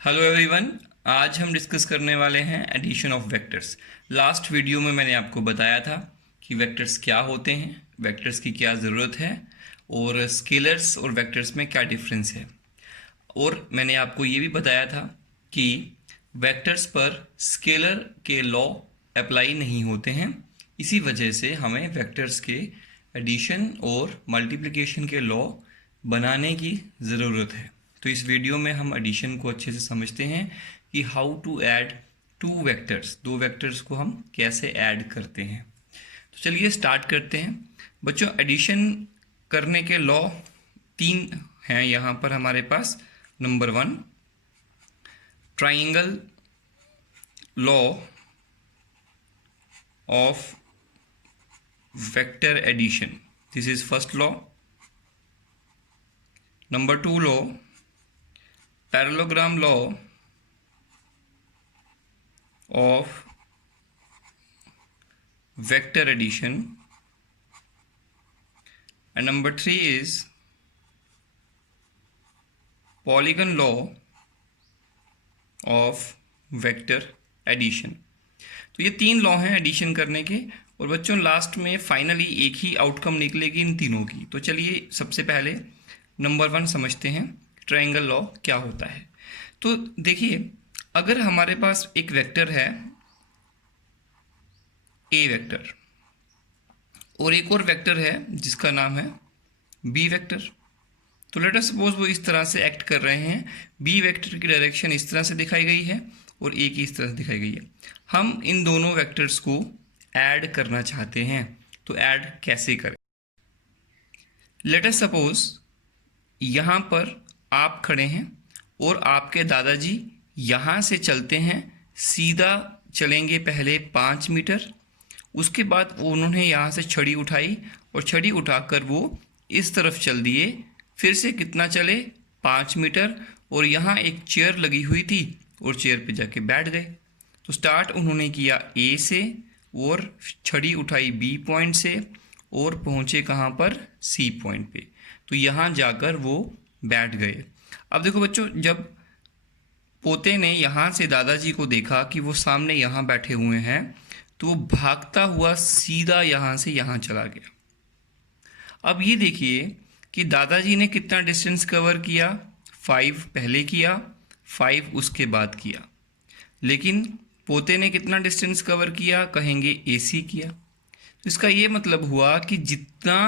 Hello everyone. आज हम discuss करने वाले हैं addition of vectors. Last video में मैंने आपको बताया था कि वेक्टर्स क्या होते हैं, वेक्टर्स की क्या ज़रूरत है और स्केलर्स और वेक्टर्स में क्या डिफरेंस है। और मैंने आपको ये भी बताया था कि वेक्टर्स पर स्केलर के लॉ अप्लाई नहीं होते हैं, इसी वजह से हमें वेक्टर्स के एडिशन और मल्टीप्लिकेशन के लॉ बनाने की ज़रूरत है। तो इस वीडियो में हम एडिशन को अच्छे से समझते हैं कि how to add two vectors, दो वेक्टर्स को हम कैसे ऐड करते हैं। तो चलिए स्टार्ट करते हैं। बच्चों, एडिशन करने के लॉ तीन हैं यहाँ पर हमारे पास। Number 1, triangle law of vector addition, this is first law. Number 2 law, parallelogram law of vector addition, and number 3 is polygon law of vector addition। तो ये तीन लॉ हैं एडिशन करने के। और बच्चों, लास्ट में फाइनली एक ही आउटकम निकलेगी इन तीनों की। तो चलिए सबसे पहले नंबर 1 समझते हैं, ट्रायंगल लॉ क्या होता है। तो देखिए, अगर हमारे पास एक वेक्टर है ए वेक्टर और एक और वेक्टर है जिसका नाम है बी वेक्टर, तो लेट अस सपोज वो इस तरह से एक्ट कर रहे हैं। बी वेक्टर की डायरेक्शन इस तरह से दिखाई गई है और ए की इस तरह से दिखाई गई है। हम इन दोनों वेक्टर्स को ऐड करना चाहते हैं, तो ऐड कैसे करें। लेट अस सपोज यहाँ पर आप खड़े हैं और आपके दादाजी यहाँ से चलते हैं, सीधा चलेंगे पहले 5 मीटर, उसके बाद उन्होंने यहाँ से छड़ी उठाई और छड़ी उठाकर वो इस तरफ चल दिए। फिर से कितना चले, 5 मीटर, और यहाँ एक चेयर लगी हुई थी और चेयर पे जाके बैठ गए। तो स्टार्ट उन्होंने किया ए से और छड़ी उठाई बी पॉइंट से और पहुँचे कहाँ पर, सी पॉइंट पे। तो यहाँ जाकर वो बैठ गए। अब देखो बच्चों, जब पोते ने यहाँ से दादाजी को देखा कि वो सामने यहाँ बैठे हुए हैं, तो वो भागता हुआ सीधा यहाँ से यहाँ चला गया। अब ये देखिए कि दादाजी ने कितना डिस्टेंस कवर किया, 5 पहले किया, 5 उसके बाद किया। लेकिन पोते ने कितना डिस्टेंस कवर किया, कहेंगे AC किया। तो इसका ये मतलब हुआ कि जितना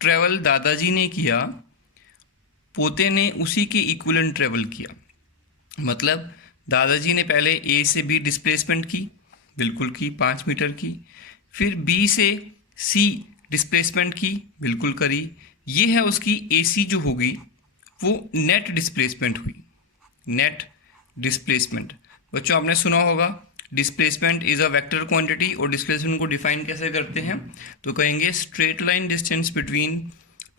ट्रेवल दादाजी ने किया, पोते ने उसी के इक्विवेलेंट ट्रेवल किया। मतलब दादाजी ने पहले A से B डिस्प्लेसमेंट की, बिल्कुल की, 5 मीटर की। फिर B से C डिस्प्लेसमेंट की, बिल्कुल करी। ये है उसकी AC जो होगी, वो नेट डिस्प्लेसमेंट हुई, नेट डिस्प्लेसमेंट। बच्चों, आपने सुना होगा displacement is a vector quantity, और डिस्प्लेसमेंट को डिफाइन कैसे करते हैं, तो कहेंगे straight line distance between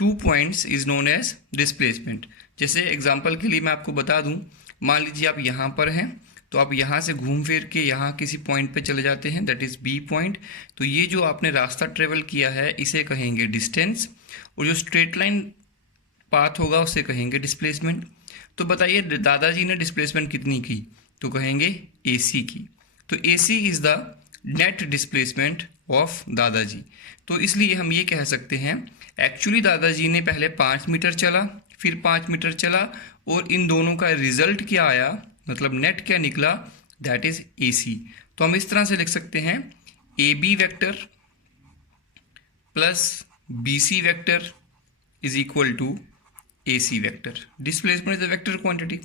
2 points is known as displacement. जैसे एग्जांपल के लिए मैं आपको बता दूं, मान लीजिए आप यहाँ पर हैं, तो आप यहाँ से घूम फिर के यहाँ किसी पॉइंट पे चले जाते हैं, दैट इज़ बी पॉइंट। तो ये जो आपने रास्ता ट्रेवल किया है इसे कहेंगे डिस्टेंस, और जो स्ट्रेट लाइन पाथ होगा उसे कहेंगे डिस्प्लेसमेंट। तो बताइए दादाजी ने डिस्प्लेसमेंट कितनी की, तो कहेंगे AC की। तो AC is the net displacement of दादाजी। तो इसलिए हम ये कह सकते हैं एक्चुअली दादाजी ने पहले 5 मीटर चला, फिर 5 मीटर चला, और इन दोनों का रिजल्ट क्या आया, मतलब नेट क्या निकला, दैट इज AC। तो हम इस तरह से लिख सकते हैं AB vector plus BC vector is equal to AC vector. Displacement is a vector quantity.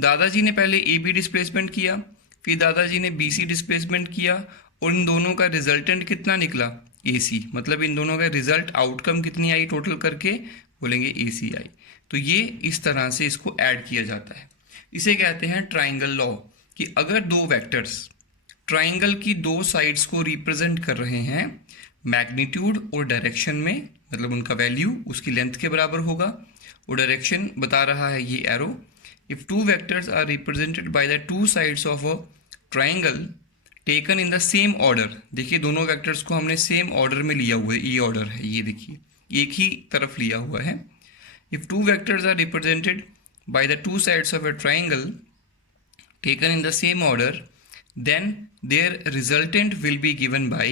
दादाजी ने पहले AB डिस्प्लेसमेंट किया, फिर दादाजी ने BC डिस्प्लेसमेंट किया, और इन दोनों का रिजल्टेंट कितना निकला, AC। मतलब इन दोनों का रिजल्ट आउटकम कितनी आई टोटल करके, बोलेंगे AC आई। तो ये इस तरह से इसको ऐड किया जाता है। इसे कहते हैं ट्राइंगल लॉ, कि अगर दो वेक्टर्स ट्राइंगल की दो साइड्स को रिप्रेजेंट कर रहे हैं मैग्नीट्यूड और डायरेक्शन में, मतलब उनका वैल्यू उसकी लेंथ के बराबर होगा, और डायरेक्शन बता रहा है ये arrow. If two vectors are represented by the two sides of a triangle taken in the same order. देखिए दोनों वेक्टर्स को हमने सेम ऑर्डर में लिया हुआ है, ये ऑर्डर है, ये देखिए एक ही तरफ लिया हुआ है। If two vectors are represented by the two sides of a triangle taken in the same order, then their resultant will be given by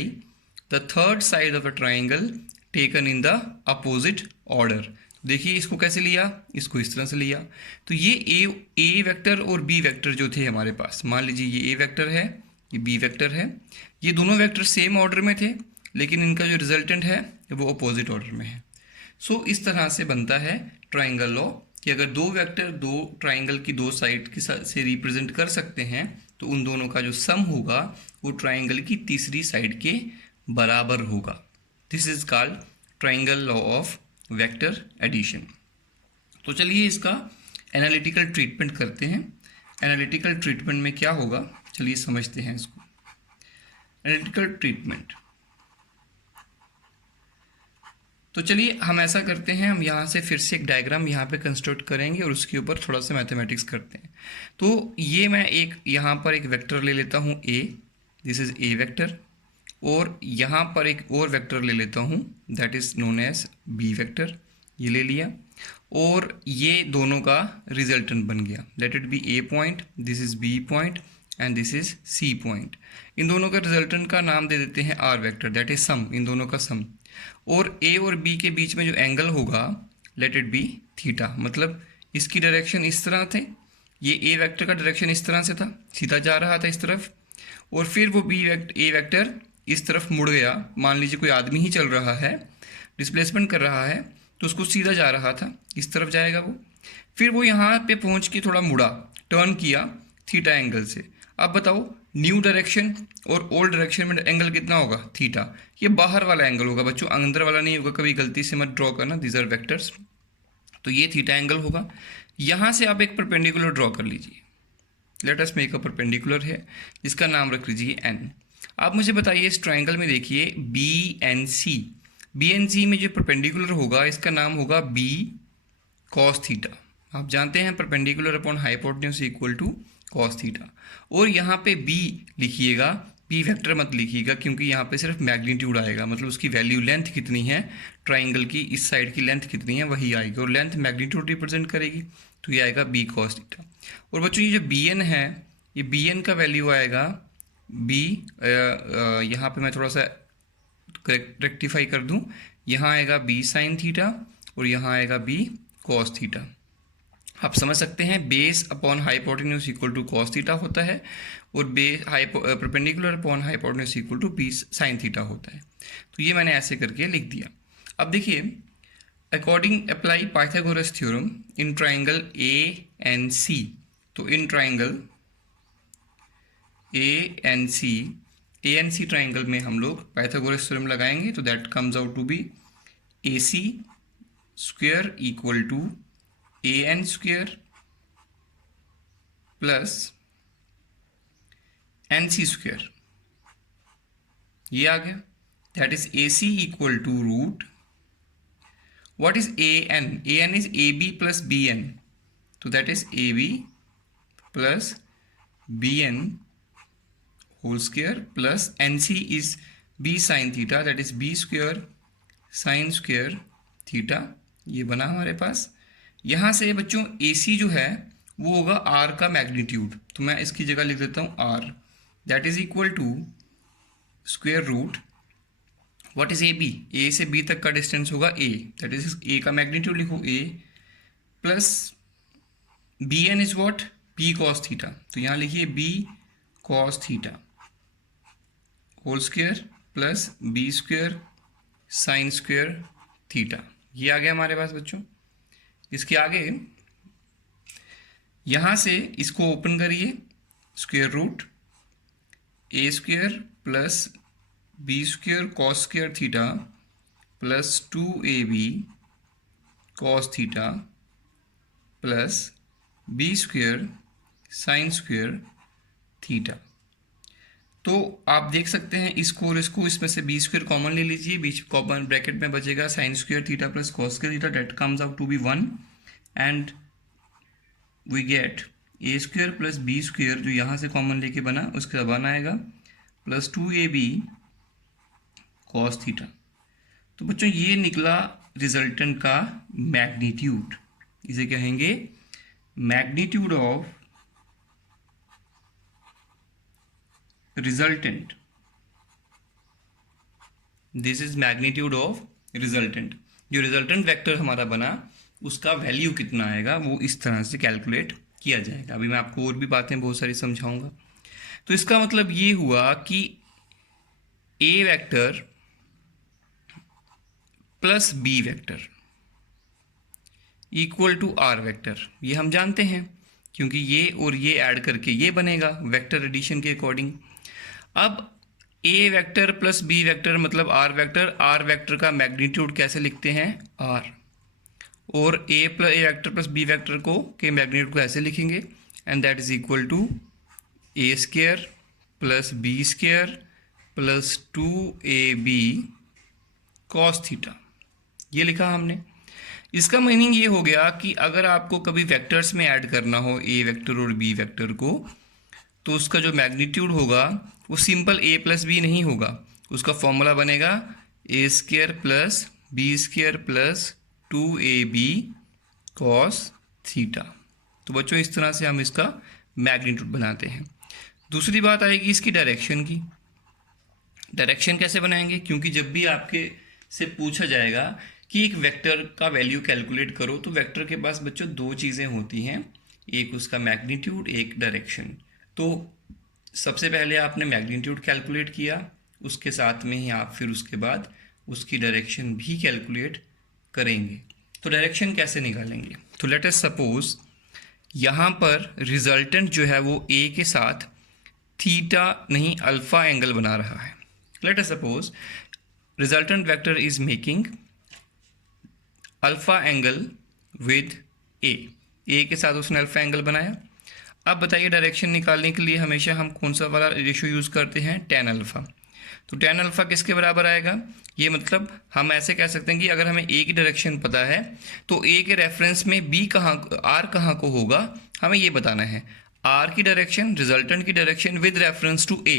the third side of a triangle taken in the opposite order. देखिए इसको कैसे लिया, इसको इस तरह से लिया। तो ये ए वेक्टर और बी वेक्टर जो थे हमारे पास, मान लीजिए ये ए वेक्टर है, ये बी वेक्टर है, ये दोनों वेक्टर सेम ऑर्डर में थे, लेकिन इनका जो रिजल्टेंट है वो अपोजिट ऑर्डर में है। सो इस तरह से बनता है ट्राइंगल लॉ कि अगर दो वेक्टर दो ट्राइंगल की दो साइड के से रिप्रेजेंट कर सकते हैं तो उन दोनों का जो सम होगा वो ट्राइंगल की तीसरी साइड के बराबर होगा। This is called triangle law of vector addition. तो चलिए इसका एनालिटिकल ट्रीटमेंट करते हैं। एनालिटिकल ट्रीटमेंट में क्या होगा, चलिए समझते हैं इसको। एनालिटिकल ट्रीटमेंट, तो चलिए हम ऐसा करते हैं, हम यहाँ से फिर से एक डायग्राम यहाँ पे कंस्ट्रक्ट करेंगे और उसके ऊपर थोड़ा सा मैथमेटिक्स करते हैं। तो ये मैं एक यहाँ पर एक वेक्टर ले लेता हूँ a, this is a vector, और यहाँ पर एक और वेक्टर ले लेता हूँ that is known as b vector, ये ले लिया, और ये दोनों का रिजल्टेंट बन गया। Let it be A point, this is B point and this is C point. इन दोनों का रिजल्टेंट का नाम दे देते हैं R vector, that is sum, इन दोनों का सम। और ए और बी के बीच में जो एंगल होगा लेट इट बी थीटा, मतलब इसकी डायरेक्शन इस तरह थे, ये ए वेक्टर का डायरेक्शन इस तरह से था, सीधा जा रहा था इस तरफ, और फिर वो ए वेक्टर इस तरफ मुड़ गया। मान लीजिए कोई आदमी ही चल रहा है, डिस्प्लेसमेंट कर रहा है, तो उसको सीधा जा रहा था, इस तरफ जाएगा वो, फिर वो यहाँ पे पहुँच के थोड़ा मुड़ा, टर्न किया थीटा एंगल से। अब बताओ न्यू डायरेक्शन और ओल्ड डायरेक्शन में एंगल कितना होगा, थीटा। ये बाहर वाला एंगल होगा बच्चों, अंदर वाला नहीं होगा, कभी गलती से मत ड्रॉ करना, दीज आर वेक्टर्स। तो ये थीटा एंगल होगा। यहाँ से आप एक परपेंडिकुलर ड्रॉ कर लीजिए, let us make a perpendicular है, जिसका नाम रख लीजिए एन। आप मुझे बताइए इस ट्राइंगल में देखिए बी एन सी में जो परपेंडिकुलर होगा इसका नाम होगा बी कॉस थीटा। आप जानते हैं perpendicular upon hypotenuse equal to cos theta. और यहाँ पे बी लिखिएगा, बी वेक्टर मत लिखिएगा, क्योंकि यहाँ पे सिर्फ मैग्नीट्यूड आएगा, मतलब उसकी वैल्यू लेंथ कितनी है, ट्राइंगल की इस साइड की लेंथ कितनी है वही आएगी, और लेंथ मैग्नीट्यूड रिप्रेजेंट करेगी, तो ये आएगा बी कॉस थीटा। और बच्चों ये जो बी एन है, ये बी एन का वैल्यू आएगा बी, यहाँ पे मैं थोड़ा सा रेक्टिफाई कर दूँ, यहाँ आएगा बी साइन थीटा और यहाँ आएगा बी कॉस थीटा। आप समझ सकते हैं base upon hypotenuse equal to cos theta होता है, और base perpendicular upon hypotenuse equal to B sine theta होता है। तो ये मैंने ऐसे करके लिख दिया। अब देखिए according apply Pythagoras theorem in triangle A N C. तो in triangle A N C triangle में हम लोग पाइथागोरस थ्योरम लगाएंगे, तो that comes out to be A C square equal to A N square plus N C square, ये आ गया। That is A C equal to root, what is A N, A N is A B plus B N, तो that is A B plus B n whole square plus N c is b sine theta, that is b square sine square theta. ये बना हमारे पास। यहाँ से बच्चों ए सी जो है वो होगा आर का मैग्नीट्यूड, तो मैं इसकी जगह लिख देता हूँ R, that is equal to square root, what is A B, A से बी तक का डिस्टेंस होगा ए, दैट इज ए का मैग्नीट्यूड लिखो A, plus B N is what, B cos theta, तो यहाँ लिखिए B cos theta whole square plus B square sine square theta. ये आ गया हमारे पास बच्चों। इसके आगे यहाँ से इसको ओपन करिए, square root A square plus B square cos square theta plus 2ab cos theta plus B square sine square theta. तो आप देख सकते हैं इसको और इसको, इसमें से बी स्क्वेयर कॉमन ले लीजिए, बीच कॉमन ब्रैकेट में बचेगा sine square theta plus cos square theta, that comes out to be 1 and we get a square plus B square, जो यहाँ से कॉमन लेके बना उसका वन आएगा प्लस 2ab कॉस थीटा। तो बच्चों ये निकला रिजल्टेंट का मैग्नीट्यूड, इसे कहेंगे magnitude of resultant, this is magnitude of resultant. जो रिजल्टेंट वेक्टर हमारा बना उसका वैल्यू कितना आएगा वो इस तरह से कैलकुलेट किया जाएगा। अभी मैं आपको और भी बातें बहुत सारी समझाऊंगा। तो इसका मतलब ये हुआ कि A vector plus B vector equal to R vector, ये हम जानते हैं क्योंकि ये और ये ऐड करके ये बनेगा वेक्टर एडिशन के अकॉर्डिंग। अब a vector plus B vector मतलब आर वेक्टर का मैग्नीट्यूड कैसे लिखते हैं आर, और a vector plus B vector को के मैग्नीट्यूड को ऐसे लिखेंगे and that is equal to A square plus B square plus 2ab cos theta, ये लिखा हमने। इसका मीनिंग ये हो गया कि अगर आपको कभी वेक्टर्स में ऐड करना हो ए वेक्टर और बी वेक्टर को, तो उसका जो मैग्नीट्यूड होगा वो सिंपल ए प्लस बी नहीं होगा, उसका फॉर्मूला बनेगा A square plus B square plus 2ab cos theta. तो बच्चों इस तरह से हम इसका मैग्नीट्यूड बनाते हैं। दूसरी बात आएगी इसकी डायरेक्शन की। डायरेक्शन कैसे बनाएंगे, क्योंकि जब भी आपके से पूछा जाएगा कि एक वेक्टर का वैल्यू कैलकुलेट करो तो वेक्टर के पास बच्चों दो चीज़ें होती हैं, एक उसका मैग्नीट्यूड एक डायरेक्शन। तो सबसे पहले आपने मैग्नीट्यूड कैलकुलेट किया, उसके साथ में ही आप फिर उसके बाद उसकी डायरेक्शन भी कैलकुलेट करेंगे। तो डायरेक्शन कैसे निकालेंगे, तो लेट अस सपोज यहाँ पर रिजल्टेंट जो है वो ए के साथ थीटा नहीं अल्फा एंगल बना रहा है। Let us suppose resultant vector is making alpha angle with A के साथ उसने अल्फा एंगल बनाया। अब बताइए डायरेक्शन निकालने के लिए हमेशा हम कौन सा वाला रेशियो यूज़ करते हैं, टेन अल्फा। तो टेन अल्फा किसके बराबर आएगा, ये मतलब हम ऐसे कह सकते हैं कि अगर हमें ए की डायरेक्शन पता है तो ए के रेफरेंस में बी कहाँ आर कहाँ को होगा हमें ये बताना है। आर की डायरेक्शन रिजल्टेंट की डायरेक्शन विद रेफरेंस टू ए,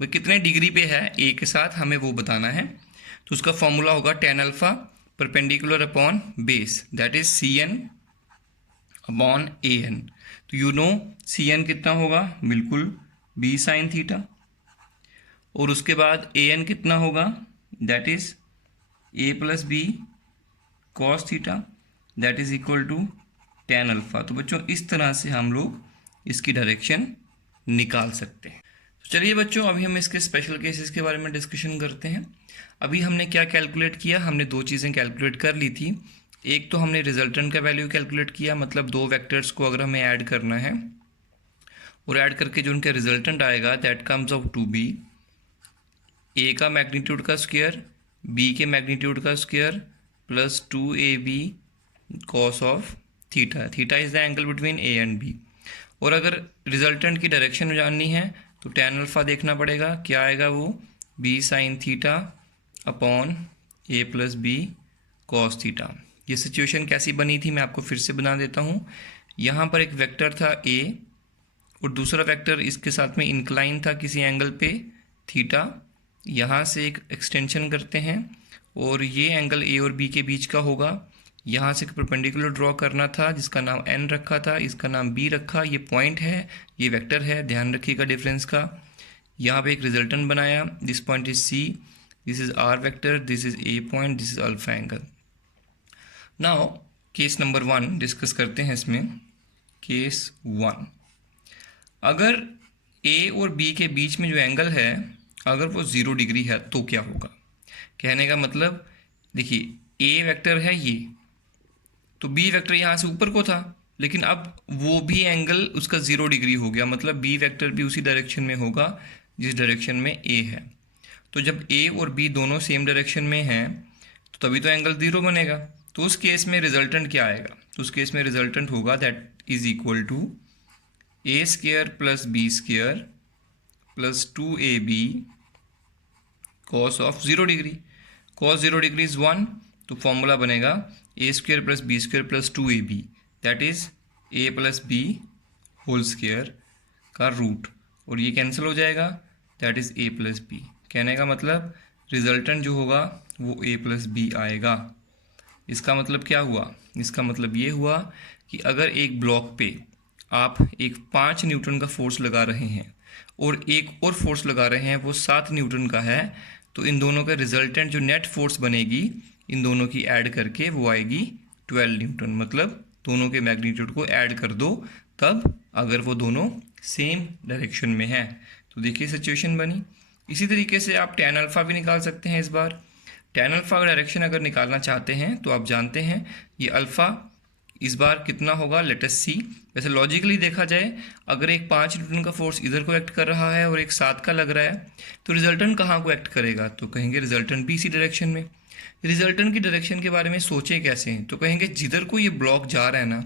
वो कितने डिग्री पे है ए के साथ हमें वो बताना है। तो उसका फॉर्मूला होगा ten alpha perpendicular upon base that is C N upon A N. तो यू नो सी एन कितना होगा, बिल्कुल बी साइन थीटा, और उसके बाद ए एन कितना होगा that is A plus B cos theta that is equal to ten alpha. तो बच्चों इस तरह से हम लोग इसकी डायरेक्शन निकाल सकते हैं। तो चलिए बच्चों अभी हम इसके स्पेशल केसेस के बारे में डिस्कशन करते हैं। अभी हमने क्या कैलकुलेट किया, हमने दो चीज़ें कैलकुलेट कर ली थी। एक तो हमने रिजल्टेंट का वैल्यू कैलकुलेट किया, मतलब दो वेक्टर्स को अगर हमें ऐड करना है और ऐड करके जो उनका रिजल्टेंट आएगा that comes out to be A का मैग्नीट्यूड का स्क्वायर बी के मैग्नीट्यूड का square plus 2ab cos of theta. Theta is the angle between A and B. और अगर रिजल्टेंट की डायरेक्शन जाननी है तो टेन अल्फा देखना पड़ेगा, क्या आएगा वो B sine theta upon A plus B cos theta. ये सिचुएशन कैसी बनी थी मैं आपको फिर से बना देता हूँ। यहाँ पर एक वेक्टर था ए और दूसरा वेक्टर इसके साथ में इंक्लाइन था किसी एंगल पे थीटा। यहाँ से एक एक्सटेंशन करते हैं और ये एंगल ए और बी के बीच का होगा। यहाँ से एक परपेंडिकुलर ड्रॉ करना था जिसका नाम एन रखा था, इसका नाम बी रखा। ये पॉइंट है, ये वेक्टर है, ध्यान रखिएगा डिफरेंस का। यहाँ पे एक रिजल्टेंट बनाया, this point is C, this is R vector, this is A point, this is alpha angle. Now case number 1 discuss करते हैं इसमें। केस 1, अगर ए और बी के बीच में जो एंगल है अगर वो 0 डिग्री है तो क्या होगा। कहने का मतलब देखिए ए वेक्टर है ये, तो बी वेक्टर यहाँ से ऊपर को था लेकिन अब वो भी एंगल उसका 0 डिग्री हो गया, मतलब बी वेक्टर भी उसी डायरेक्शन में होगा जिस डायरेक्शन में ए है। तो जब ए और बी दोनों सेम डायरेक्शन में हैं तो तभी तो एंगल 0 बनेगा। तो उस केस में रिजल्टेंट क्या आएगा, तो उस केस में रिजल्टेंट होगा that is equal to A square plus B square plus 2ab cos of 0 degree. Cos 0 degree is 1, तो फॉर्मूला बनेगा A square plus B square plus 2ab that is A plus B whole square का root, और ये cancel हो जाएगा that is A plus B. कहने का मतलब रिजल्टेंट जो होगा वो ए प्लस बी आएगा। इसका मतलब क्या हुआ, इसका मतलब ये हुआ कि अगर एक ब्लॉक पे आप एक 5 न्यूटन का फोर्स लगा रहे हैं और एक और फोर्स लगा रहे हैं वो 7 न्यूटन का है, तो इन दोनों का रिजल्टेंट जो नेट फोर्स बनेगी इन दोनों की ऐड करके वो आएगी 12 न्यूटन। मतलब दोनों के मैग्नीट्यूड को ऐड कर दो तब, अगर वो दोनों सेम डायरेक्शन में है तो देखिए सिचुएशन बनी। इसी तरीके से आप tan अल्फ़ा भी निकाल सकते हैं। इस बार tan अल्फ़ा का डायरेक्शन अगर निकालना चाहते हैं तो आप जानते हैं ये अल्फ़ा इस बार कितना होगा, लेट अस सी। वैसे लॉजिकली देखा जाए अगर एक 5 न्यूटन का फोर्स इधर को एक्ट कर रहा है और एक 7 का लग रहा है तो रिजल्टेंट कहाँ को एक्ट करेगा, तो कहेंगे रिजल्टेंट भी इसी डायरेक्शन में। रिजल्टेंट की डायरेक्शन के बारे में सोचें कैसे, तो कहेंगे जिधर को ये ब्लॉक जा रहा है ना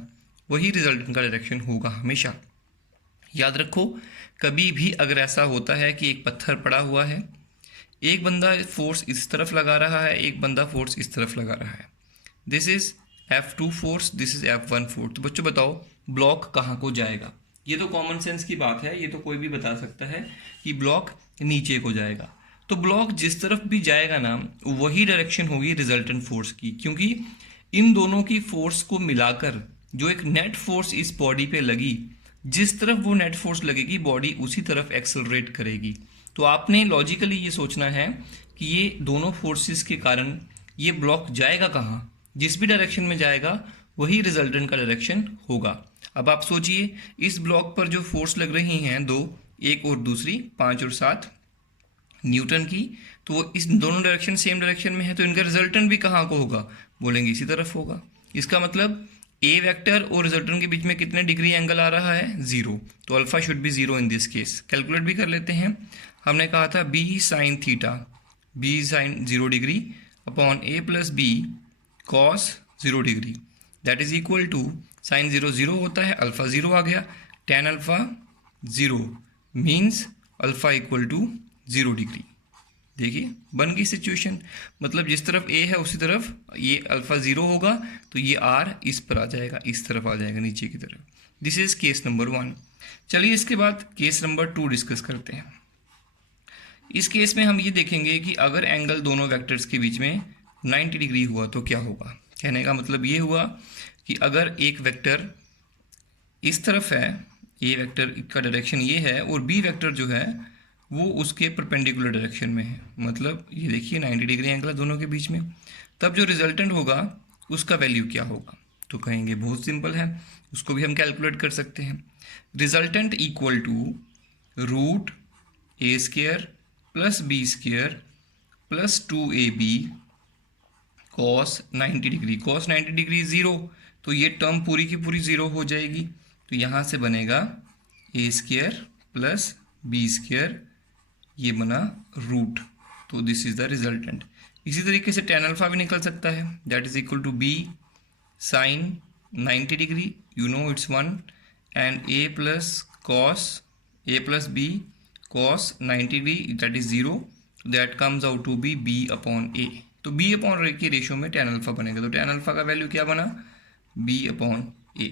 वही रिजल्टेंट का डायरेक्शन होगा हमेशा। याद रखो कभी भी अगर ऐसा होता है कि एक पत्थर पड़ा हुआ है, एक बंदा फोर्स इस तरफ लगा रहा है, एक बंदा फोर्स इस तरफ लगा रहा है, this is F2 force, this is F1 force, तो बच्चों बताओ ब्लॉक कहाँ को जाएगा। ये तो कॉमन सेंस की बात है, ये तो कोई भी बता सकता है कि ब्लॉक नीचे को जाएगा। तो ब्लॉक जिस तरफ भी जाएगा ना वही डायरेक्शन होगी रिजल्टेंट फोर्स की, क्योंकि इन दोनों की फोर्स को मिलाकर जो एक नेट फोर्स इस बॉडी पे लगी, जिस तरफ वो नेट फोर्स लगेगी बॉडी उसी तरफ एक्सेलरेट करेगी। तो आपने लॉजिकली ये सोचना है कि ये दोनों फोर्सेस के कारण ये ब्लॉक जाएगा कहाँ, जिस भी डायरेक्शन में जाएगा वही रिजल्टेंट का डायरेक्शन होगा। अब आप सोचिए इस ब्लॉक पर जो फोर्स लग रही हैं दो, एक और दूसरी 5 और 7 न्यूटन की, तो वो इस दोनों डायरेक्शन सेम डायरेक्शन में है, तो इनका रिजल्टेंट भी कहाँ को होगा, बोलेंगे इसी तरफ होगा। इसका मतलब ए वेक्टर और रिजल्टेंट के बीच में कितने डिग्री एंगल आ रहा है, 0, तो alpha should be 0 in this case. Calculate भी कर लेते हैं। हमने कहा था B sine theta, B sine 0 degree upon A plus B cos 0 degree, that is equal to sine 0 0 होता है, अल्फा 0 आ गया, tan alpha 0 means alpha equal to 0 degree. देखिए बन गई सिचुएशन, मतलब जिस तरफ ए है उसी तरफ ये अल्फा 0 होगा तो ये आर इस पर आ जाएगा, इस तरफ आ जाएगा नीचे की तरफ। This is case number 1। चलिए इसके बाद केस नंबर 2 डिस्कस करते हैं। इस केस में हम ये देखेंगे कि अगर एंगल दोनों वेक्टर्स के बीच में 90 डिग्री हुआ तो क्या होगा। कहने का मतलब ये हुआ कि अगर एक वेक्टर इस तरफ है, ए वेक्टर का डायरेक्शन ये है और बी वेक्टर जो है वो उसके परपेंडिकुलर डायरेक्शन में है, मतलब ये देखिए 90 डिग्री एंगल है दोनों के बीच में, तब जो रिजल्टेंट होगा उसका वैल्यू क्या होगा, तो कहेंगे बहुत सिंपल है, उसको भी हम कैलकुलेट कर सकते हैं। Resultant equal to root A square plus B square plus 2ab cos 90 degree, cos 90 degree 0, तो ये टर्म पूरी की पूरी 0 हो जाएगी, तो यहाँ से बनेगा A square plus B square, ये बना रूट, तो दिस इज द रिजल्टेंट। इसी तरीके से tan अल्फा भी निकल सकता है, that is equal to B sine 90 degree, you know it's 1, and A plus cos A plus B cos 90 degree, that is 0, that comes out to be B upon A, तो B upon ए की ratio में tan alpha बनेगा, तो tan alpha का value क्या बना, B upon A.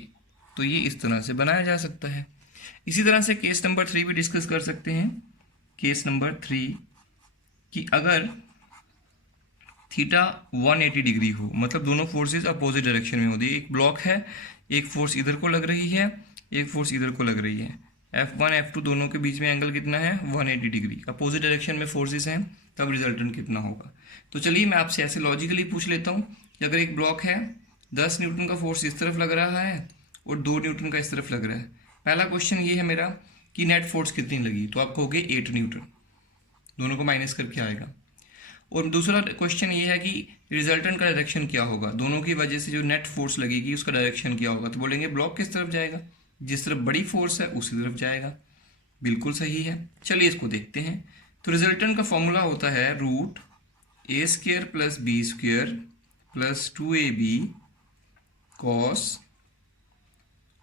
तो ये इस तरह से बनाया जा सकता है। इसी तरह से केस नंबर 3 भी डिस्कस कर सकते हैं। केस नंबर 3 कि अगर थीटा 180 डिग्री हो, मतलब दोनों फोर्सेस अपोजिट डायरेक्शन में होती है, एक ब्लॉक है, एक फोर्स इधर को लग रही है, एक फोर्स इधर को लग रही है, F1 F2 दोनों के बीच में एंगल कितना है 180 डिग्री, अपोजिट डायरेक्शन में फोर्सेस हैं, तब रिजल्टेंट कितना होगा। तो चलिए मैं आपसे ऐसे लॉजिकली पूछ लेता हूँ कि अगर एक ब्लॉक है 10 न्यूटन का फोर्स इस तरफ लग रहा है और 2 न्यूटन का इस तरफ लग रहा है, पहला क्वेश्चन ये है मेरा कि नेट फोर्स कितनी लगी, तो आप कहोगे 8 न्यूटन, दोनों को माइनस करके आएगा। और दूसरा क्वेश्चन ये है कि रिजल्टेंट का डायरेक्शन क्या होगा, दोनों की वजह से जो नेट फोर्स लगेगी उसका डायरेक्शन क्या होगा, तो बोलेंगे ब्लॉक किस तरफ जाएगा, जिस तरफ बड़ी फोर्स है उसी तरफ जाएगा। बिल्कुल सही है, चलिए इसको देखते हैं। तो रिजल्टेंट का फॉर्मूला होता है root A square plus B square plus 2ab cos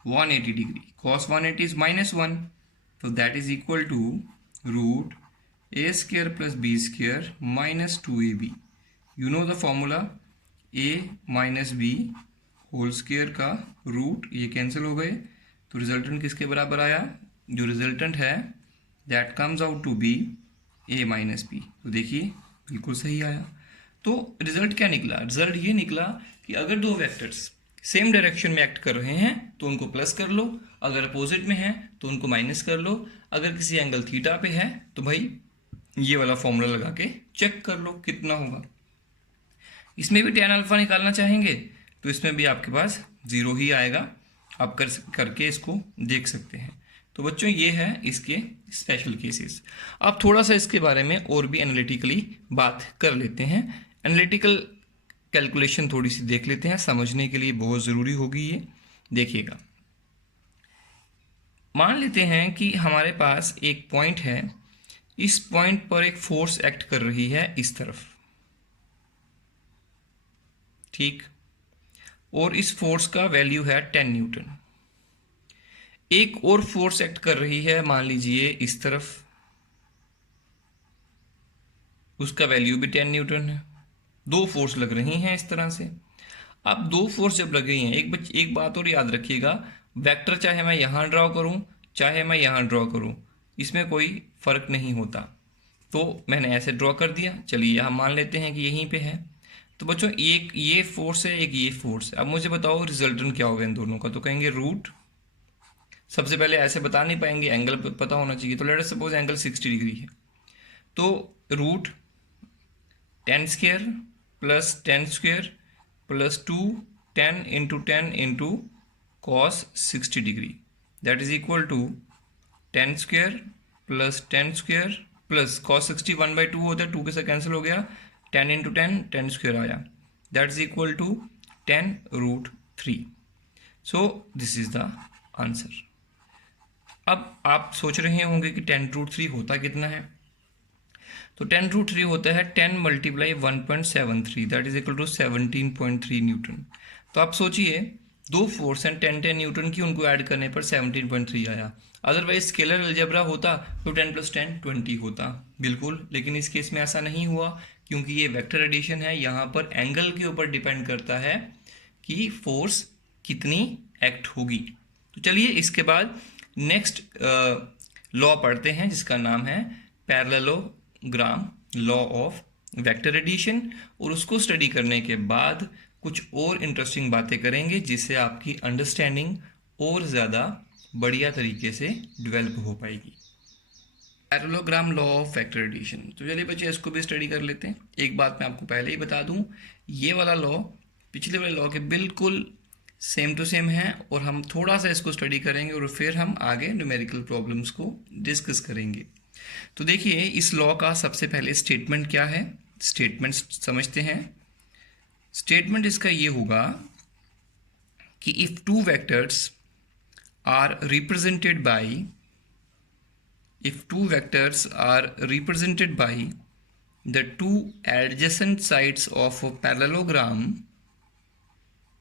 180 degree, cos 180 is -1, तो that is equal to root A square plus B square minus 2ab। You know the formula, a minus B whole square का root, ये cancel हो गए, तो resultant किसके बराबर आया, जो रिजल्टेंट है that comes out to be a minus B. तो देखिए बिल्कुल सही आया। तो रिजल्ट क्या निकला, रिजल्ट ये निकला कि अगर दो वेक्टर्स सेम डायरेक्शन में एक्ट कर रहे हैं तो उनको प्लस कर लो, अगर अपोजिट में है तो उनको माइनस कर लो, अगर किसी एंगल थीटा पे है तो भाई ये वाला फॉर्मूला लगा के चेक कर लो कितना होगा। इसमें भी tan अल्फा निकालना चाहेंगे तो इसमें भी आपके पास 0 ही आएगा, आप करके इसको देख सकते हैं। तो बच्चों ये है इसके स्पेशल केसेस। अब थोड़ा सा इसके बारे में और भी एनालिटिकली बात कर लेते हैं। एनालिटिकल कैलकुलेशन थोड़ी सी देख लेते हैं, समझने के लिए बहुत ज़रूरी होगी ये। देखिएगा, मान लेते हैं कि हमारे पास एक पॉइंट है, इस पॉइंट पर एक फोर्स एक्ट कर रही है इस तरफ, ठीक, और इस फोर्स का वैल्यू है 10 न्यूटन। एक और फोर्स एक्ट कर रही है, मान लीजिए इस तरफ, उसका वैल्यू भी 10 न्यूटन है। दो फोर्स लग रही हैं इस तरह से। अब दो फोर्स जब लग रही हैं, एक बात और याद रखिएगा, वेक्टर चाहे मैं यहाँ ड्रॉ करूँ चाहे मैं यहाँ ड्रॉ करूँ, इसमें कोई फर्क नहीं होता। तो मैंने ऐसे ड्रॉ कर दिया, चलिए यहाँ मान लेते हैं कि यहीं पे है। तो बच्चों एक ये फोर्स है, एक ये फोर्स है। अब मुझे बताओ रिजल्टेंट क्या होगा इन दोनों का, तो कहेंगे रूट। सबसे पहले ऐसे बता नहीं पाएंगे, एंगल पता होना चाहिए। तो let us suppose angle 60 degree है, तो root 10 square plus 10 square plus 2 10 into 10 into cos 60 degree, that is equal to 10 square plus 10 square plus cos 60 1/2 होता है, 2 के साथ कैंसिल हो गया, 10 इंटू 10 10 स्क्वायर आया, that is equal to 10√3। So this is the answer. अब आप सोच रहे होंगे कि 10√3 होता कितना है, तो 10√3 होता है 10 multiply 1.73, that is equal to 17.3 newton. तो आप सोचिए दो फोर्स हैं 10 न्यूटन की, उनको ऐड करने पर 17.3 आया। अदरवाइज स्केलर अलजेब्रा होता तो 10 + 10 20 होता, बिल्कुल, लेकिन इस केस में ऐसा नहीं हुआ क्योंकि ये वेक्टर एडिशन है। यहाँ पर एंगल के ऊपर डिपेंड करता है कि फोर्स कितनी एक्ट होगी। तो चलिए इसके बाद नेक्स्ट लॉ पढ़ते हैं जिसका नाम है parallelogram law of vector addition, और उसको स्टडी करने के बाद कुछ और इंटरेस्टिंग बातें करेंगे जिससे आपकी अंडरस्टैंडिंग और ज़्यादा बढ़िया तरीके से डेवलप हो पाएगी। Parallelogram law of vector addition, तो चलिए बच्चे इसको भी स्टडी कर लेते हैं। एक बात मैं आपको पहले ही बता दूं, ये वाला लॉ पिछले वाले लॉ के बिल्कुल सेम टू सेम है, और हम थोड़ा सा इसको स्टडी करेंगे और फिर हम आगे न्यूमेरिकल प्रॉब्लम्स को डिस्कस करेंगे। तो देखिए इस लॉ का सबसे पहले स्टेटमेंट क्या है, स्टेटमेंट समझते हैं। स्टेटमेंट इसका ये होगा कि if two vectors are represented by the two adjacent sides of a parallelogram,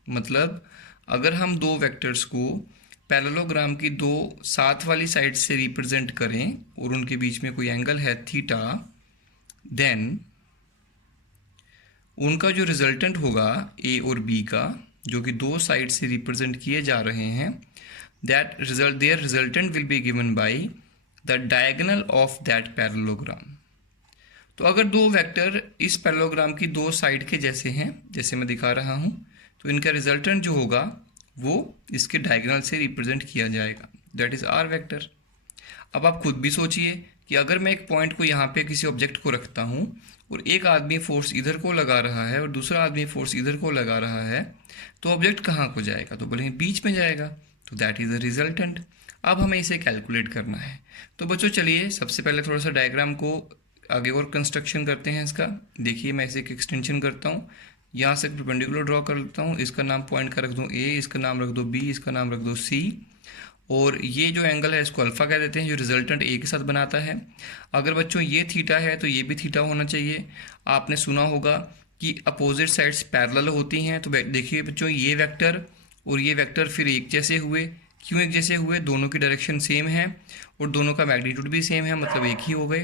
मतलब अगर हम दो वेक्टर्स को पैरेललोग्राम की दो साथ वाली साइड से रिप्रेजेंट करें और उनके बीच में कोई एंगल है थीटा, देन उनका जो रिजल्टेंट होगा ए और बी का, जो कि दो साइड से रिप्रेजेंट किए जा रहे हैं, their resultant will be given by the diagonal of that parallelogram. तो अगर दो वेक्टर इस पैरेललोग्राम की दो साइड के जैसे हैं, जैसे मैं दिखा रहा हूं, तो इनका रिजल्टेंट जो होगा वो इसके डायगोनल से रिप्रेजेंट किया जाएगा, दैट इज आर वेक्टर। अब आप खुद भी सोचिए कि अगर मैं एक पॉइंट को यहाँ पे किसी ऑब्जेक्ट को रखता हूँ और एक आदमी फोर्स इधर को लगा रहा है और दूसरा आदमी फोर्स इधर को लगा रहा है, तो ऑब्जेक्ट कहाँ को जाएगा, तो बोलेंगे बीच में जाएगा, तो दैट इज द रिजल्टेंट। अब हमें इसे कैलकुलेट करना है। तो बच्चों चलिए सबसे पहले थोड़ा सा डायग्राम को आगे और कंस्ट्रक्शन करते हैं इसका। देखिए मैं इसे एक एक्सटेंशन करता हूँ, यहाँ से परपेंडिकुलर ड्रॉ कर लेता हूँ, इसका नाम पॉइंट का रख दूँ ए, इसका नाम रख दो बी, इसका नाम रख दो सी, और ये जो एंगल है इसको अल्फ़ा कह देते हैं जो रिजल्टेंट ए के साथ बनाता है। अगर बच्चों ये थीटा है तो ये भी थीटा होना चाहिए। आपने सुना होगा कि अपोजिट साइड्स पैरेलल होती हैं, तो देखिए बच्चों ये वेक्टर और ये वेक्टर फिर एक जैसे हुए। क्यों एक जैसे हुए, दोनों की डायरेक्शन सेम है और दोनों का मैग्नीट्यूड भी सेम है, मतलब एक ही हो गए।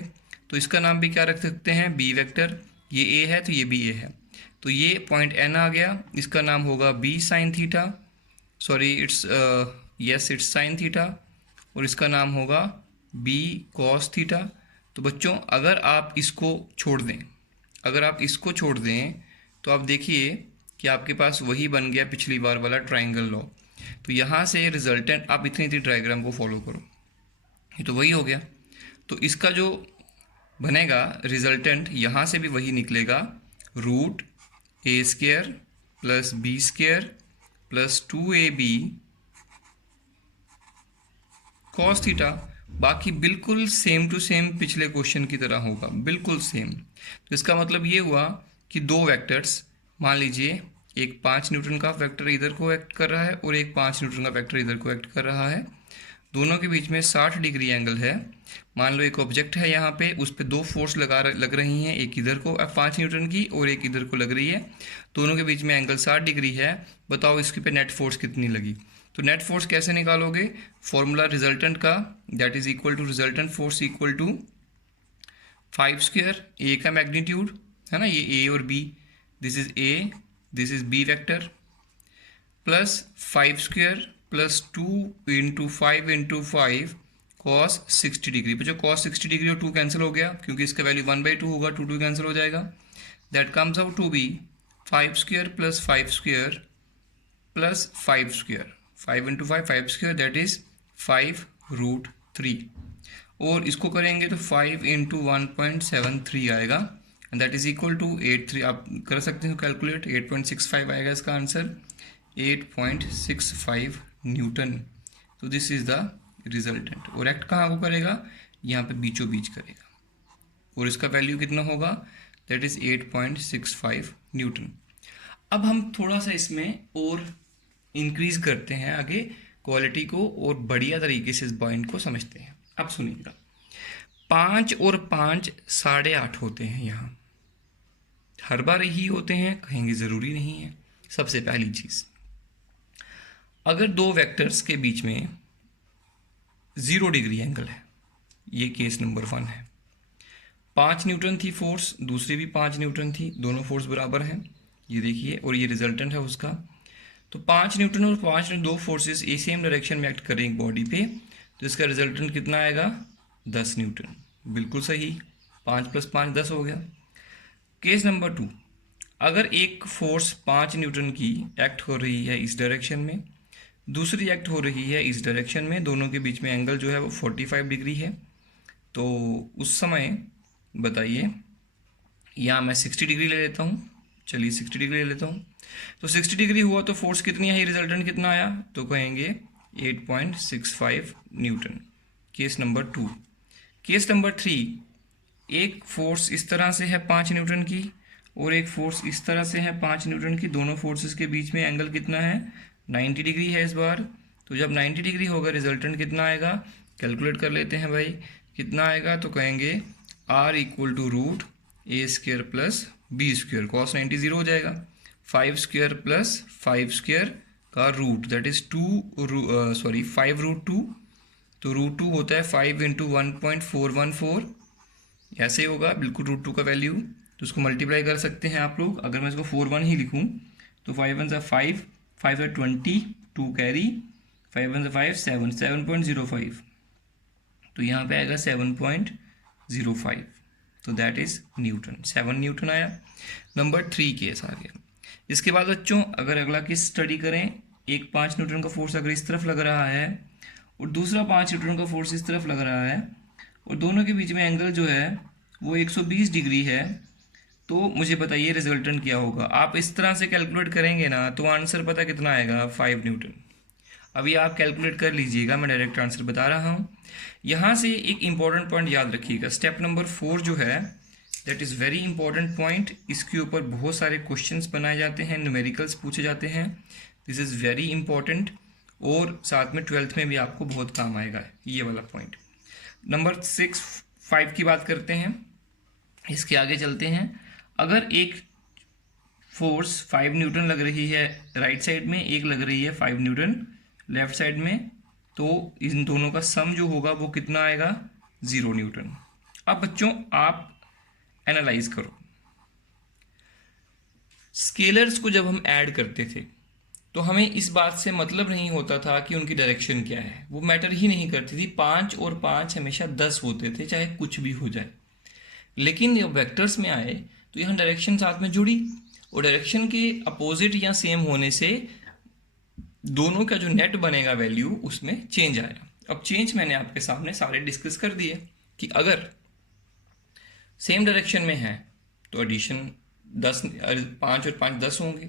तो इसका नाम भी क्या रख सकते हैं, बी वेक्टर। ये ए है तो ये भी ए है, तो ये पॉइंट एन आ गया, इसका नाम होगा B sine theta, sorry it's it's sine theta, और इसका नाम होगा बी कॉस थीटा। तो बच्चों अगर आप इसको छोड़ दें तो आप देखिए कि आपके पास वही बन गया पिछली बार वाला ट्राइंगल लॉ। तो यहाँ से रिजल्टेंट, आप इतनी इतनी डायग्राम को फॉलो करो, ये तो वही हो गया। तो इसका जो बनेगा रिजल्टेंट, यहाँ से भी वही निकलेगा, root A square plus B square plus 2ab cos theta. बाकी बिल्कुल सेम टू सेम पिछले क्वेश्चन की तरह होगा, बिल्कुल सेम। तो इसका मतलब ये हुआ कि दो वेक्टर्स, मान लीजिए एक 5 न्यूटन का वेक्टर इधर को एक्ट कर रहा है और एक 5 न्यूटन का वेक्टर इधर को एक्ट कर रहा है, दोनों के बीच में 60 डिग्री एंगल है। मान लो एक ऑब्जेक्ट है यहाँ पे, उस पर दो फोर्स लग रही हैं, एक इधर को 5 न्यूटन की और एक इधर को लग रही है, दोनों के बीच में एंगल 60 डिग्री है। बताओ इसके पे नेट फोर्स कितनी लगी। तो नेट फोर्स कैसे निकालोगे, फॉर्मूला रिजल्टेंट का, that is equal to resultant force equal to 5 square, A का मैग्नीट्यूड है ना, ये ए और B, this is A, this is B vector, plus 5 square plus 2 into 5 into 5 cos 60 degree. बच्चों cos 60 degree और 2 cancel हो गया, क्योंकि इसका वैल्यू 1/2 होगा, 2 कैंसिल हो जाएगा। That comes out to be 5 square plus 5 square plus 5 square, 5 into 5 5 square, that is 5√3। और इसको करेंगे तो 5 इंटू 1.73 आएगा, and that is equal to 83। आप कर सकते हो कैलकुलेट, 8.65 आएगा इसका आंसर, 8.65 न्यूटन। तो दिस इज द रिजल्टेंट। और एक्ट कहाँ को करेगा, यहाँ पे बीचों बीच करेगा, और इसका वैल्यू कितना होगा, दैट इज 8.65 न्यूटन। अब हम थोड़ा सा इसमें और इंक्रीज करते हैं आगे क्वालिटी को, और बढ़िया तरीके से इस पॉइंट को समझते हैं। अब सुनिएगा, 5 और 5 8.5 होते हैं, यहाँ हर बार यही होते हैं कहेंगे, ज़रूरी नहीं है। सबसे पहली चीज़, अगर दो वेक्टर्स के बीच में 0 डिग्री एंगल है, ये केस नंबर 1 है, 5 न्यूटन थी फोर्स, दूसरी भी 5 न्यूटन थी, दोनों फोर्स बराबर हैं, ये देखिए, और ये रिजल्टेंट है उसका। तो 5 न्यूटन और 5 न्यूटन दो फोर्सेस ए सेम डायरेक्शन में एक्ट करें एक बॉडी पे, तो इसका रिजल्टेंट कितना आएगा, 10 न्यूटन। बिल्कुल सही, 5 + 5 10 हो गया। केस नंबर 2, अगर एक फोर्स 5 न्यूटन की एक्ट हो रही है इस डायरेक्शन में, दूसरी एक्ट हो रही है इस डायरेक्शन में, दोनों के बीच में एंगल जो है वो 45 डिग्री है, तो उस समय बताइए, यहाँ मैं 60 डिग्री ले लेता हूँ, चलिए 60 डिग्री ले लेता हूँ। तो 60 डिग्री हुआ तो फोर्स कितनी आई, रिजल्टेंट कितना आया, तो कहेंगे 8.65 Newton. Case number 2। Case number 3, एक फोर्स इस तरह से है 5 न्यूटन की, और एक फोर्स इस तरह से है 5 न्यूटन की, दोनों फोर्सेस के बीच में एंगल कितना है, 90 डिग्री है इस बार। तो जब 90 डिग्री होगा रिजल्टेंट कितना आएगा, कैलकुलेट कर लेते हैं भाई, कितना आएगा, तो कहेंगे R equal to root A square plus B square, cos 90 0 हो जाएगा, 5 स्क्वायर प्लस 5 स्क्वायर का रूट, दैट इज 5√2। तो √2 होता है 5 इंटू 1.414, ऐसे ही होगा बिल्कुल √2 का वैल्यू। तो उसको मल्टीप्लाई कर सकते हैं आप लोग, अगर मैं इसको 41 ही लिखूँ तो 5 1 5, 5 20, 2 कैरी, 5 1 5 7, 7.05, तो यहाँ पे आएगा 7.05, तो दैट इज न्यूटन, 7 न्यूटन आया। नंबर 3 केस आ गया। इसके बाद बच्चों अगर अगला केस स्टडी करें, एक 5 न्यूटन का फोर्स अगर इस तरफ लग रहा है और दूसरा 5 न्यूटन का फोर्स इस तरफ लग रहा है, और दोनों के बीच में एंगल जो है वो 120 डिग्री है, तो मुझे बताइए रिजल्टेंट क्या होगा। आप इस तरह से कैलकुलेट करेंगे ना तो आंसर पता कितना आएगा, 5 न्यूटन। अभी आप कैलकुलेट कर लीजिएगा, मैं डायरेक्ट आंसर बता रहा हूँ। यहाँ से एक इंपॉर्टेंट पॉइंट याद रखिएगा, स्टेप नंबर 4 जो है that is very important point. इसके ऊपर बहुत सारे क्वेश्चंस बनाए जाते हैं, न्यूमेरिकल्स पूछे जाते हैं, दिस इज़ वेरी इंपॉर्टेंट, और साथ में 12th में भी आपको बहुत काम आएगा ये वाला पॉइंट। नंबर 5 की बात करते हैं, इसके आगे चलते हैं। अगर एक फोर्स 5 न्यूटन लग रही है राइट साइड में, एक लग रही है 5 न्यूटन लेफ्ट साइड में, तो इन दोनों का सम जो होगा वो कितना आएगा, 0 न्यूटन। अब बच्चों आप एनालाइज करो, स्केलर्स को जब हम ऐड करते थे तो हमें इस बात से मतलब नहीं होता था कि उनकी डायरेक्शन क्या है, वो मैटर ही नहीं करती थी। 5 और 5 हमेशा 10 होते थे, चाहे कुछ भी हो जाए। लेकिन जब वेक्टर्स में आए तो यहाँ डायरेक्शन साथ में जुड़ी, और डायरेक्शन के अपोजिट या सेम होने से दोनों का जो नेट बनेगा वैल्यू उसमें चेंज आएगा। अब चेंज मैंने आपके सामने सारे डिस्कस कर दिए कि अगर सेम डायरेक्शन में है तो एडिशन 10, 5 और 5 10 होंगे।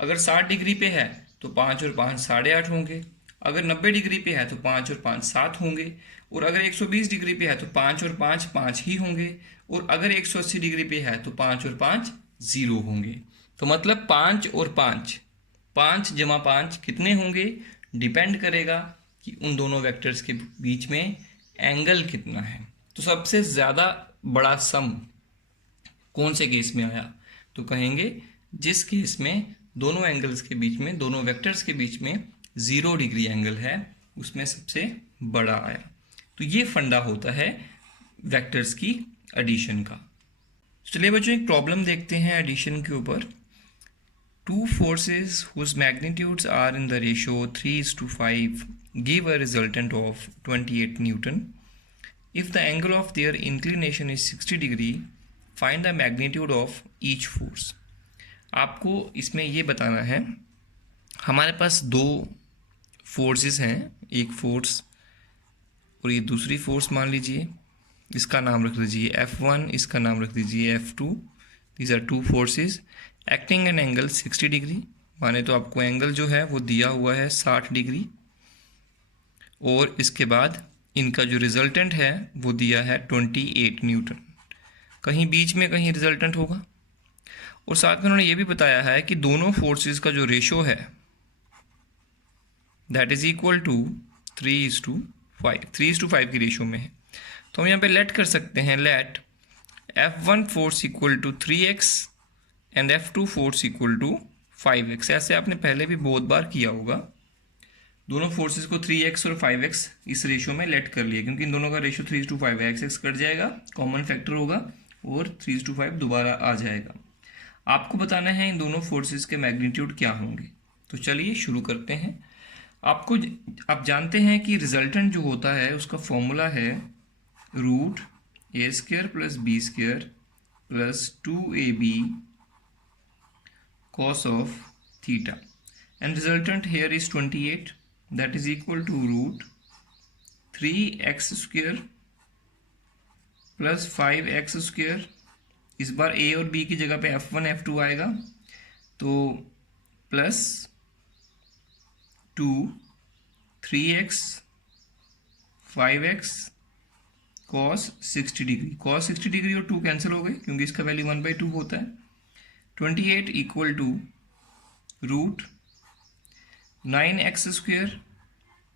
अगर 60 डिग्री पे है तो 5 और 5 8.5 होंगे। अगर 90 डिग्री पे है तो 5 और 5 7 होंगे। और अगर 120 डिग्री पे है तो 5 और 5 5 ही होंगे। और अगर 180 डिग्री पे है तो 5 और 5 0 होंगे। तो मतलब 5 और 5, 5 जमा 5 कितने होंगे, डिपेंड करेगा कि उन दोनों वेक्टर्स के बीच में एंगल कितना है। तो सबसे ज़्यादा बड़ा सम कौन से केस में आया, तो कहेंगे जिस केस में दोनों एंगल्स के बीच में, दोनों वेक्टर्स के बीच में 0 डिग्री एंगल है, उसमें सबसे बड़ा आया। तो ये फंडा होता है वेक्टर्स की एडिशन का। चलिए बच्चों एक प्रॉब्लम देखते हैं एडिशन के ऊपर। Two forces whose magnitudes are in the ratio 3:5 give a resultant of 28 Newton. If the angle of their inclination is 60 degree, find the magnitude of each force. आपको इसमें ये बताना है, हमारे पास दो फोर्सेस हैं, एक फोर्स और ये दूसरी फोर्स मान लीजिए, इसका नाम रख लीजिए F1, इसका नाम रख दीजिए F2। These are two forces acting an angle 60 degree, माने तो आपको एंगल जो है वो दिया हुआ है 60 डिग्री। और इसके बाद इनका जो रिजल्टेंट है वो दिया है 28 न्यूटन। कहीं बीच में कहीं रिजल्टेंट होगा। और साथ में उन्होंने ये भी बताया है कि दोनों फोर्सेस का जो रेशो है दैट इज इक्वल टू 3:5, 3:5 की रेशो में है। तो हम यहाँ पे लेट कर सकते हैं, let F1 force equal to 3x and F2 force equal to 5x। ऐसे आपने पहले भी बहुत बार किया होगा। दोनों फोर्सेस को 3x और 5x इस रेशो में लेट कर लिया, क्योंकि इन दोनों का रेशो 3:5 है। x कट जाएगा, कॉमन फैक्टर होगा और 3:5 दोबारा आ जाएगा। आपको बताना है इन दोनों फोर्सेस के मैग्नीट्यूड क्या होंगे। तो चलिए शुरू करते हैं। आप जानते हैं कि रिजल्टेंट जो होता है उसका फॉर्मूला है √a² + b² + 2ab cos of theta, and resultant here is 28, that is equal to √3x² + 5x²। इस बार a और b की जगह पे F1 F2 आएगा, तो plus 2 3x 5x cos 60 degree. cos 60 degree और 2 कैंसिल हो गए क्योंकि इसका वैल्यू 1/2 होता है। 28 equal to √9x²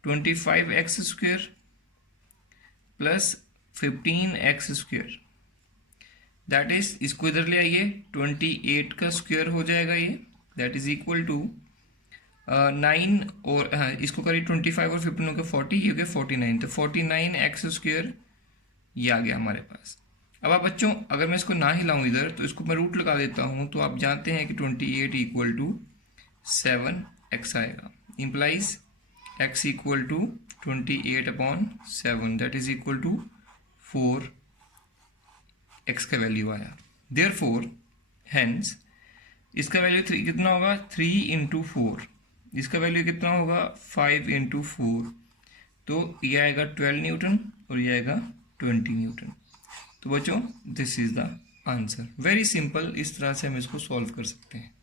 25x² + 15x²। That is, इसको इधर ले आइए, 28 का स्क्वायर हो जाएगा ये, दैट इज इक्वल टू 9 और इसको करिए 25 और 15 हो गया 40, ये हो गया 49। तो 49x² ये आ गया हमारे पास। अब आप बच्चों अगर मैं इसको ना हिलाऊं इधर, तो इसको मैं रूट लगा देता हूं, तो आप जानते हैं कि 28 इक्वल टू 7x आएगा। Implies x equal to 28/7, that is equal to 4x का वैल्यू आया। देयरफॉर हेंस इसका वैल्यू कितना होगा, 3 × 4। इसका वैल्यू कितना होगा, 5 × 4। तो ये आएगा 12 न्यूटन और ये आएगा 20 न्यूटन। तो बच्चों this is the answer. Very simple, इस तरह से हम इसको सॉल्व कर सकते हैं।